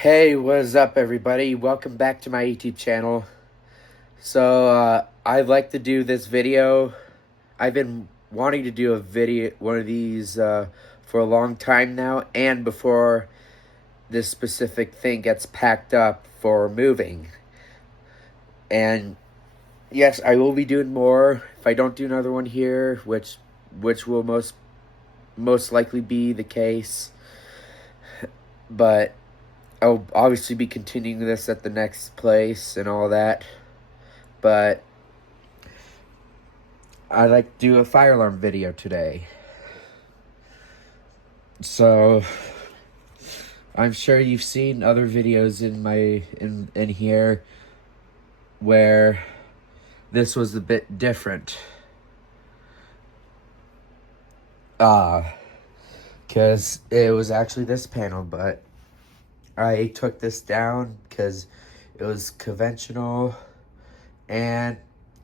Hey, what's up, everybody? Welcome back to my YouTube channel. I'd like to do this video. I've been wanting to do one of these for a long time now, and before this specific thing gets packed up for moving. And yes, I will be doing more if I don't do another one here, which will most likely be the case. But I'll obviously be continuing this at the next place and all that. But I'd like to do a fire alarm video today. So I'm sure you've seen other videos in here where this was a bit different. Cause it was actually this panel, but I took this down because it was conventional, and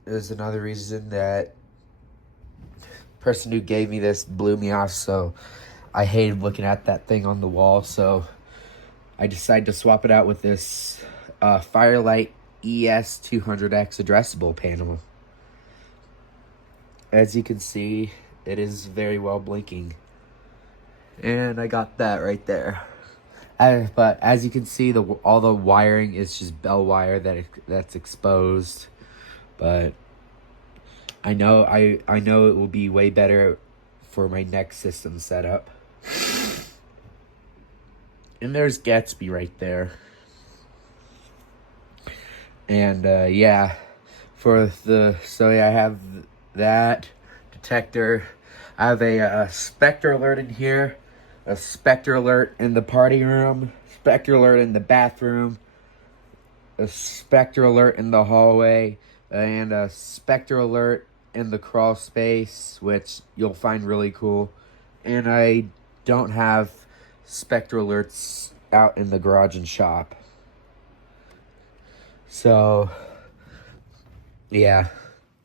there's another reason that person who gave me this blew me off, so I hated looking at that thing on the wall, so I decided to swap it out with this Firelight ES200X addressable panel. As you can see, it is very well blinking. And I got that right there. But as you can see, all the wiring is just bell wire that's exposed. But I know it will be way better for my next system setup. And there's Gatsby right there. And yeah, so I have that detector. I have a Spectre alert in here, a Spectre alert in the party room, Spectre alert in the bathroom, a Spectre alert in the hallway, and a Spectre alert in the crawl space, which you'll find really cool. And I don't have Spectre alerts out in the garage and shop. So, yeah,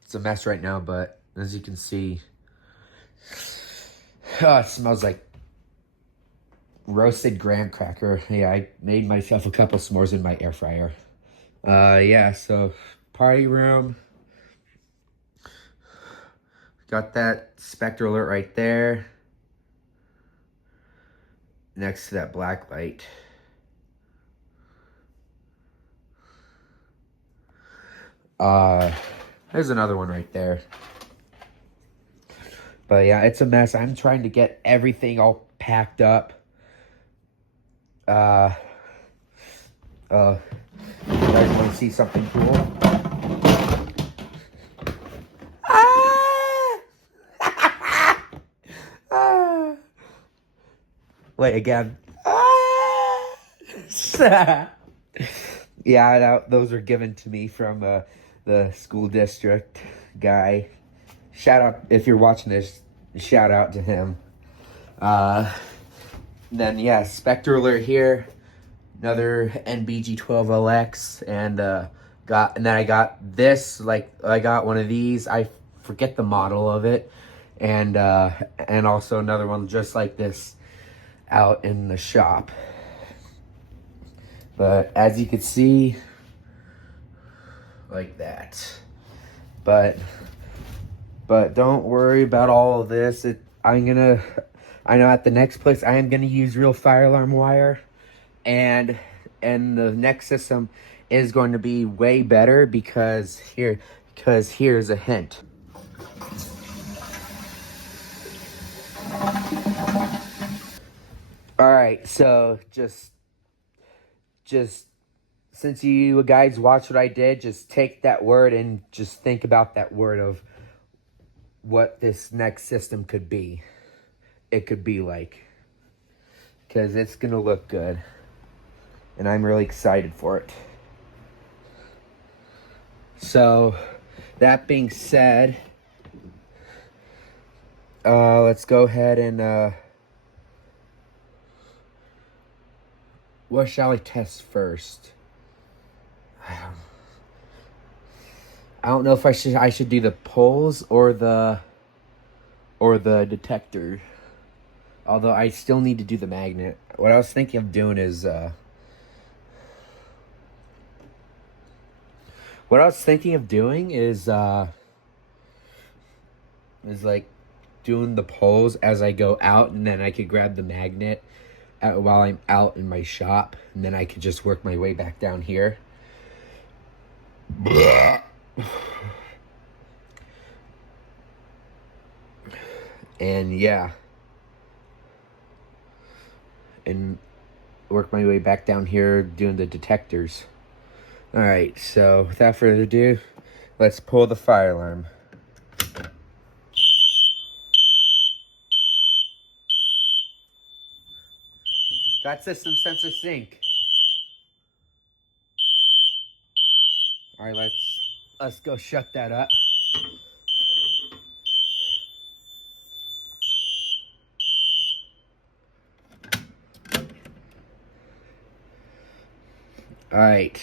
it's a mess right now, but as you can see, it smells like roasted graham cracker. Yeah, I made myself a couple s'mores in my air fryer. Yeah, so party room. Got that Spectre alert right there. Next to that black light. There's another one right there. But yeah, it's a mess. I'm trying to get everything all packed up. You guys want to see something cool? Wait, again. Yeah, those were given to me from the school district guy. Shout out, if you're watching this, shout out to him. Then, yeah, Spectre alert here. Another NBG12LX. And then I got this, I got one of these. I forget the model of it. And also another one just like this out in the shop. But as you can see, like that. But don't worry about all of this. I know at the next place I am gonna use real fire alarm wire, and the next system is going to be way better because here's a hint. All right, so just since you guys watched what I did, just take that word and just think about that word of what this next system could be. It could be like, because it's gonna look good, and I'm really excited for it. So that being said, let's go ahead and what shall I test first? I don't know if I should do the poles or the detector. Although I still need to do the magnet. What I was thinking of doing is What I was thinking of doing is like doing the poles as I go out, and then I could grab the magnet while I'm out in my shop, and then I could just work my way back down here. And yeah, and work my way back down here doing the detectors. All right, so without further ado, let's pull the fire alarm. Got system sensor sync. All right, let's go shut that up. All right.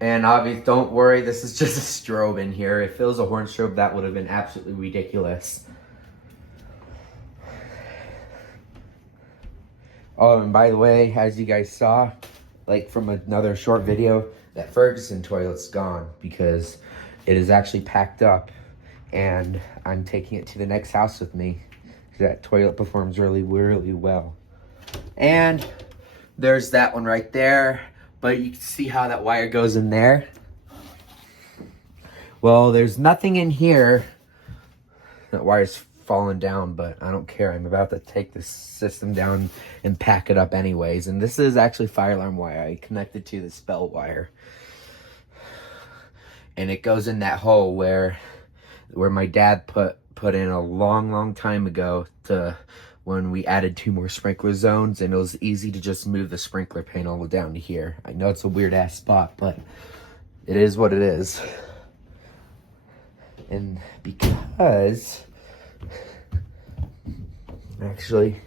And obviously, don't worry, this is just a strobe in here. If it was a horn strobe, that would have been absolutely ridiculous. Oh, and by the way, as you guys saw, like from another short video, that Ferguson toilet's gone because it is actually packed up, and I'm taking it to the next house with me. That toilet performs really, really well. And there's that one right there. But you can see how that wire goes in there. Well, there's nothing in here. That wire's fallen down, but I don't care. I'm about to take this system down and pack it up anyways. And this is actually fire alarm wire. I connected to the spell wire. And it goes in that hole where my dad put in a long time ago to when we added 2 more sprinkler zones, and it was easy to just move the sprinkler panel down to here. I know it's a weird ass spot, but it is what it is. And because actually,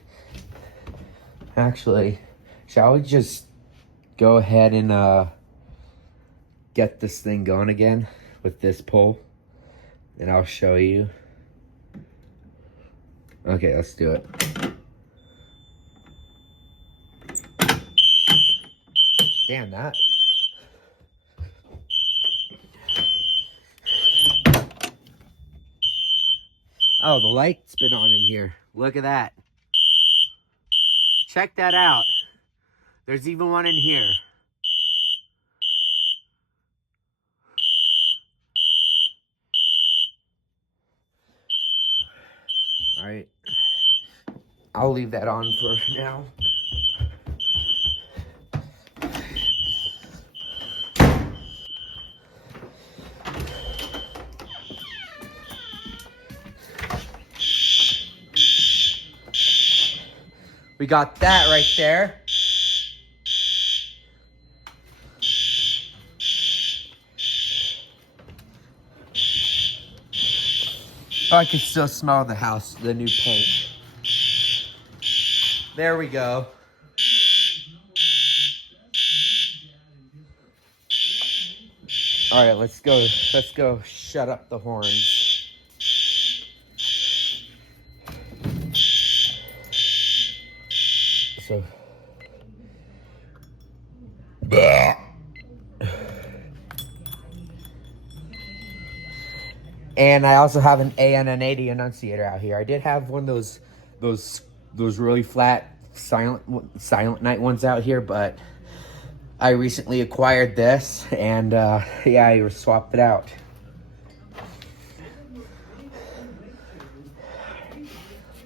shall we just go ahead and get this thing going again with this pole, and I'll show you. Okay, let's do it. Damn that. Oh, the light's been on in here. Look at that. Check that out. There's even one in here. All right. I'll leave that on for now. We got that right there. Oh, I can still smell the house, the new paint. There we go. All right, let's go shut up the horns. So and I also have an AN80 annunciator out here. I did have one of those really flat silent night ones out here, but I recently acquired this, and yeah, I swapped it out.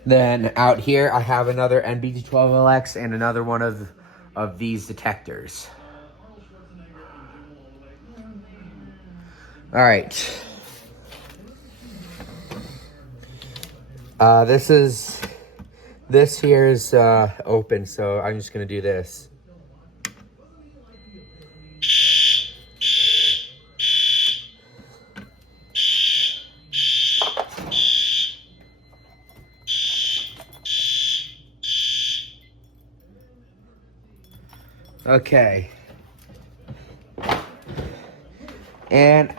Then out here, I have another NBT12LX and another one of these detectors. All right. This here is open, so I'm just gonna do this. Okay. And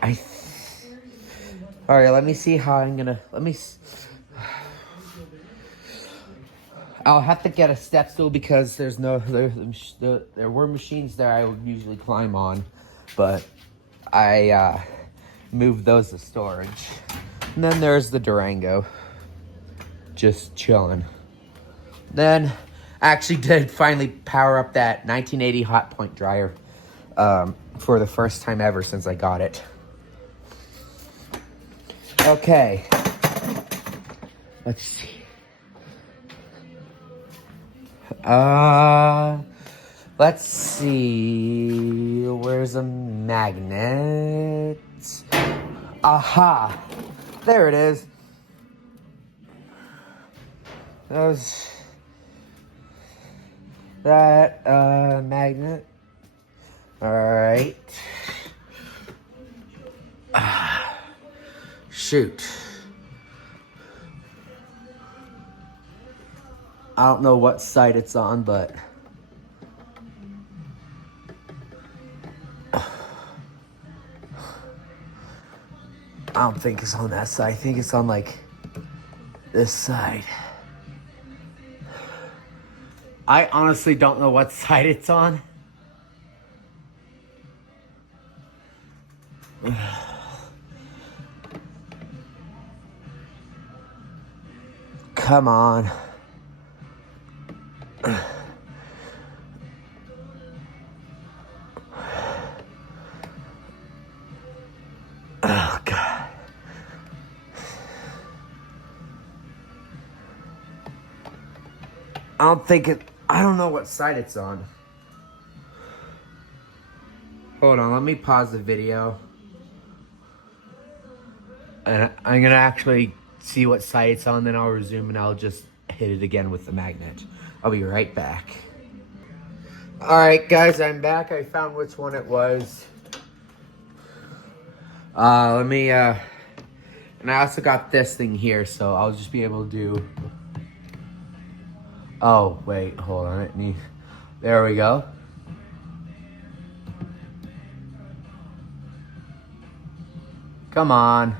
All right, let me see how I'm gonna. I'll have to get a step stool because there were machines there I would usually climb on, but I moved those to storage. And then there's the Durango, just chilling. Then I actually did finally power up that 1980 Hot Point dryer for the first time ever since I got it. Okay, let's see. Let's see. Where's a magnet? Aha! There it is. That magnet. Alright. Shoot. I don't know what side it's on, but I don't think it's on that side. I think it's on like this side. I honestly don't know what side it's on. Come on. Oh, God. I don't know what side it's on. Hold on, let me pause the video. And I'm gonna actually see what side it's on, then I'll resume and I'll just hit it again with the magnet. I'll be right back. Alright guys, I'm back. I found which one it was. And I also got this thing here, so I'll just be able to do... Oh, wait, hold on. There we go. Come on.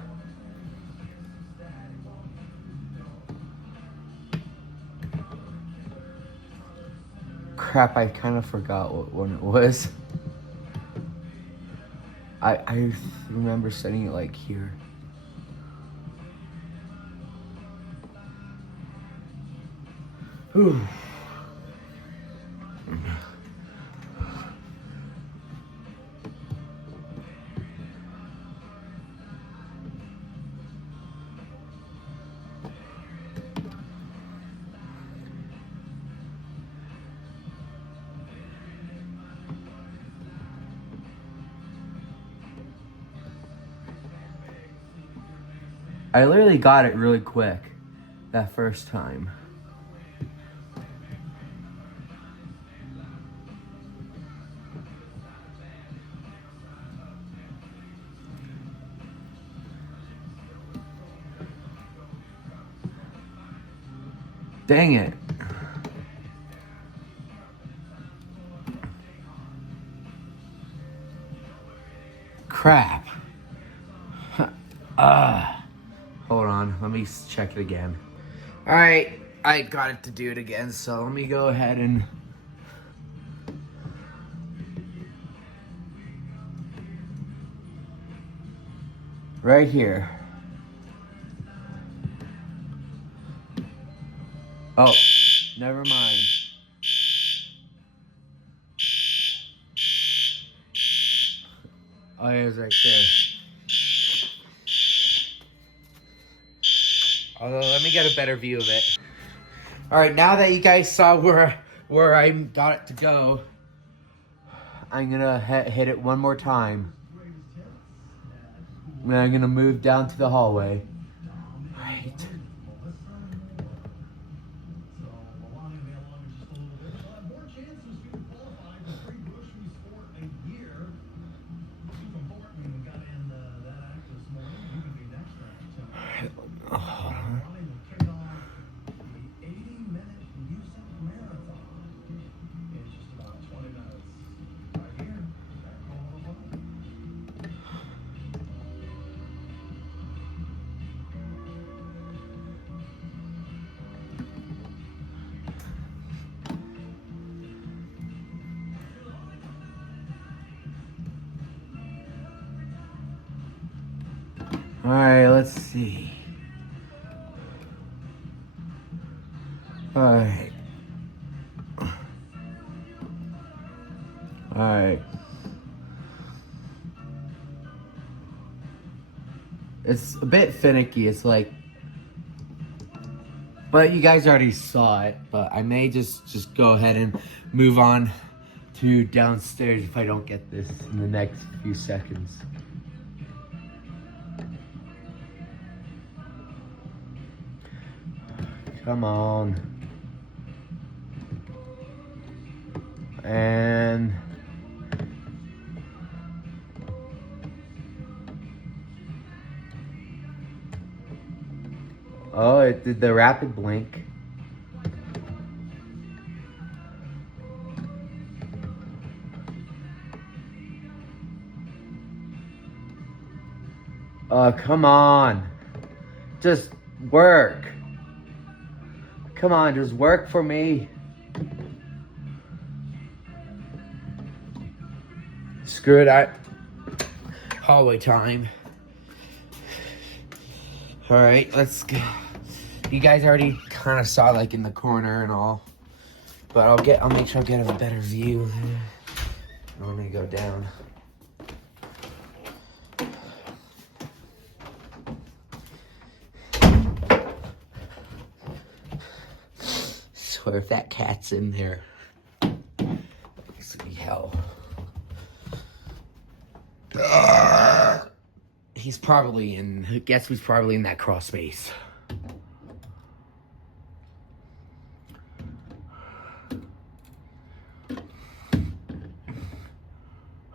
Crap, I kind of forgot what one it was. I remember setting it like here. Whew. I literally got it really quick that first time. Dang it. Crap. Hold on, let me check it again. All right, I got it to do it again, so let me go ahead and... Right here. Oh, never mind. Oh, it was right there. Although, let me get a better view of it. All right, now that you guys saw where I got it to go, I'm gonna hit it one more time. And then I'm gonna move down to the hallway. Right. Alright, let's see. Alright. Alright. It's a bit finicky. It's like, but you guys already saw it. But I may just go ahead and move on to downstairs if I don't get this in the next few seconds. Come on. And oh, it did the rapid blink. Come on. Just work. Come on, just work for me. Screw it, hallway time. Alright, let's go. You guys already kind of saw like in the corner and all. But I'll make sure I get a better view. Let me go down. Swear if that cat's in there, it's gonna be hell. He's probably in, guess who's probably in that crawl space.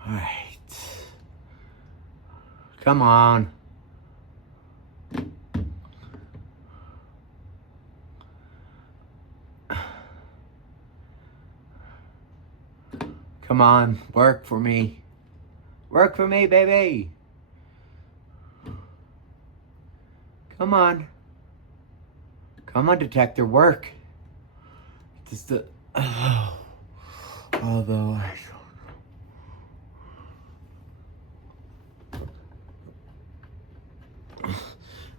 Alright. Come on. Come on, work for me. Work for me, baby. Come on. Come on, detector, work. Just the... Oh. Although I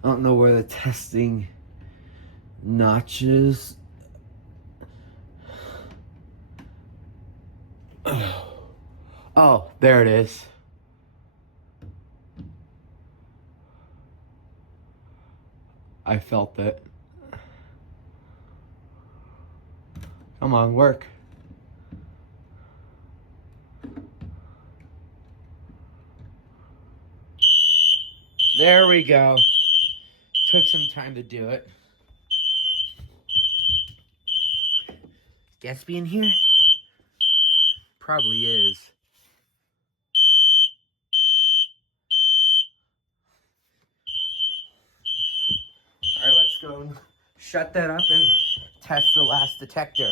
don't know where the testing notches. Oh, there it is. I felt it. Come on, work. There we go. Took some time to do it. Gatsby in here? Probably is. Alright, let's go and shut that up and test the last detector.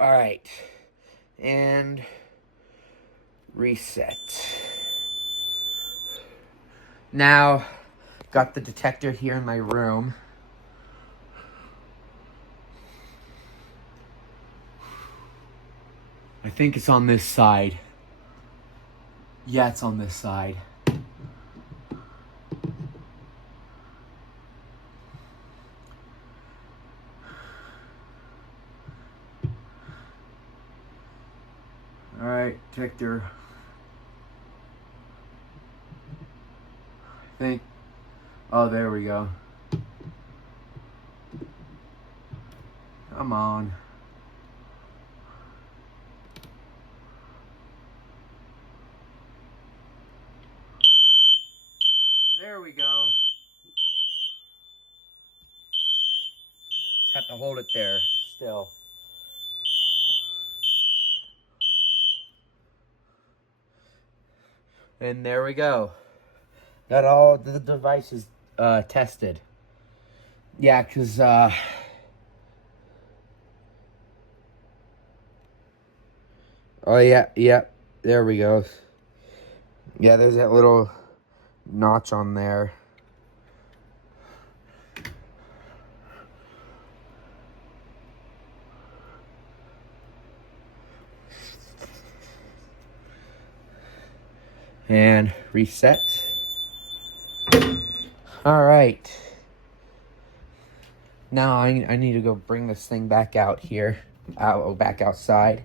Alright. And reset. Now, got the detector here in my room. I think it's on this side. Yeah, it's on this side. Alright, detector. I think. Oh, there we go. Come on. There we go. Just have to hold it there still. And there we go. Got all the devices tested. Yeah, because oh yeah, there we go. Yeah, there's that little notch on there. and reset. All right. Now I need to go bring this thing back out here, back outside,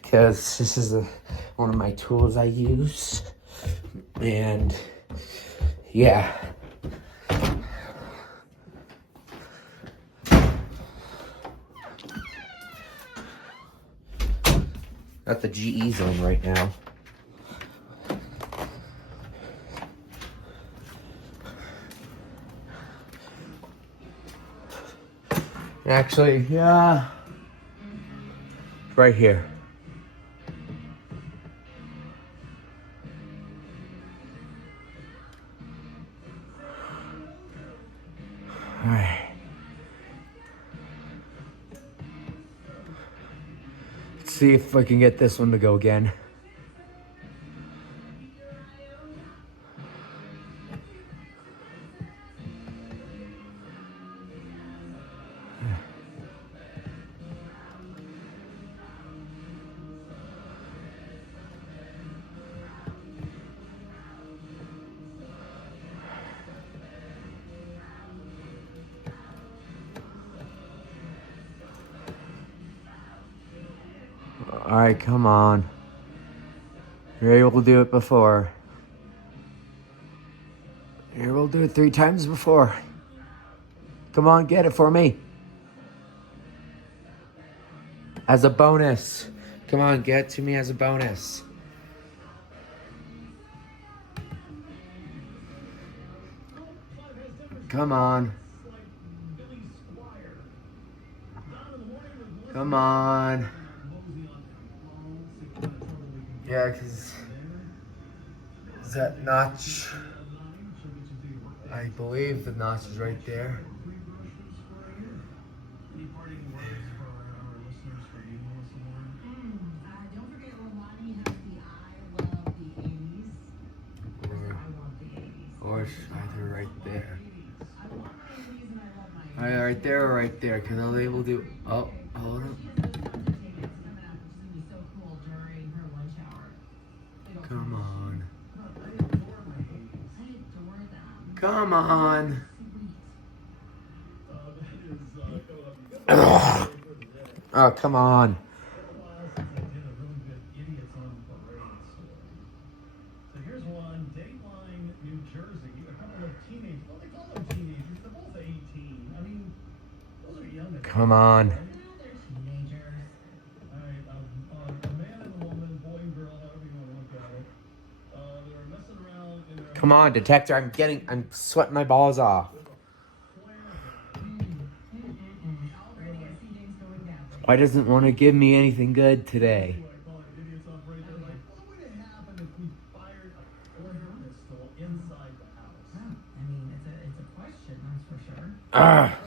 because this is one of my tools I use, and yeah. At the GE zone right now. Actually, yeah. Right here. Alright. Let's see if I can get this one to go again. Alright, come on. You're able to do it before. You're able to do it 3 times before. Come on, get it for me. As a bonus. Come on, get it to me as a bonus. Come on. Come on. Yeah, because is that notch? I believe the notch is right there. Or it's either right there. Right there or right there, because I'll be able to do. Oh, hold on. Come on. Come on. Oh, come on. Come on. Come on, detector. I'm sweating my balls off. Why doesn't it want to give me anything good today? Ah.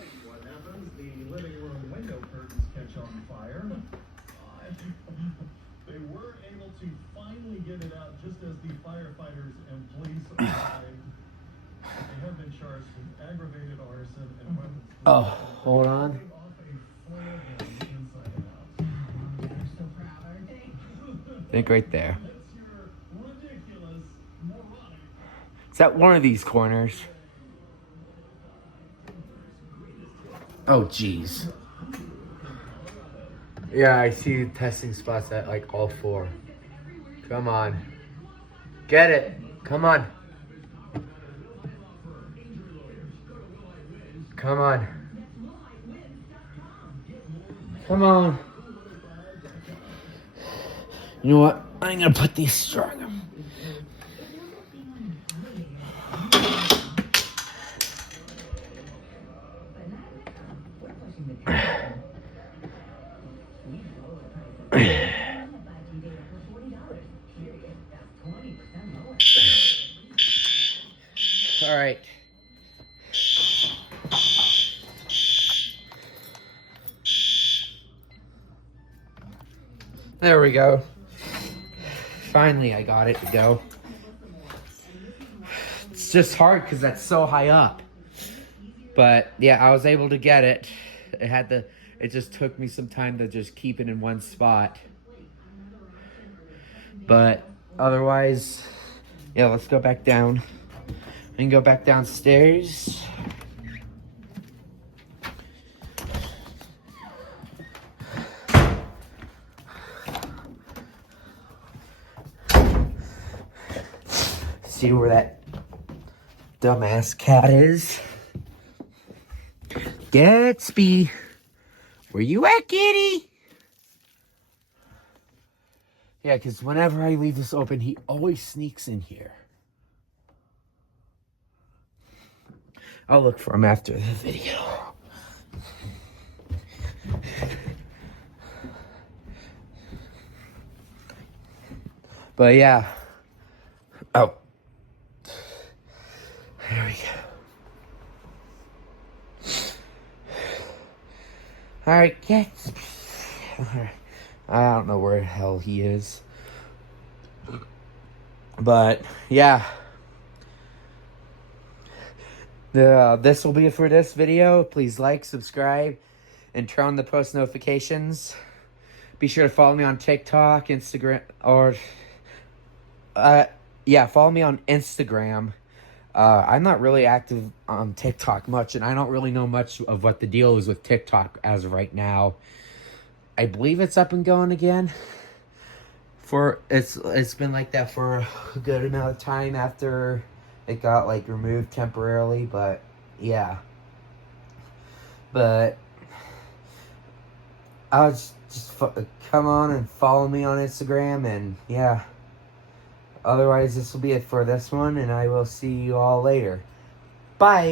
They were able to finally get it out just as the firefighters and police arrived. They have been charged with aggravated arson and weapons. Oh, hold on. I think right there. Is that one of these corners? Oh, jeez. Yeah, I see testing spots at like all 4. Come on. Get it. Come on. Come on. Come on. You know what? I'm gonna put these strong. All right. There we go. Finally, I got it to go. It's just hard because that's so high up. But yeah, I was able to get it. It just took me some time to just keep it in one spot. But Otherwise, yeah, let's go back down. And go back downstairs. See where that dumbass cat is. Gatsby, where you at, kitty? Yeah, because whenever I leave this open, he always sneaks in here. I'll look for him after the video. But yeah. Oh. There we go. Alright, cats. I don't know where the hell he is. But, yeah. This will be it for this video. Please like, subscribe, and turn on the post notifications. Be sure to follow me on TikTok, Instagram, or... follow me on Instagram. I'm not really active on TikTok much, and I don't really know much of what the deal is with TikTok as of right now. I believe it's up and going again. It's been like that for a good amount of time after it got like removed temporarily, but yeah. But I'll just come on and follow me on Instagram, and yeah. Otherwise, this will be it for this one, and I will see you all later. Bye!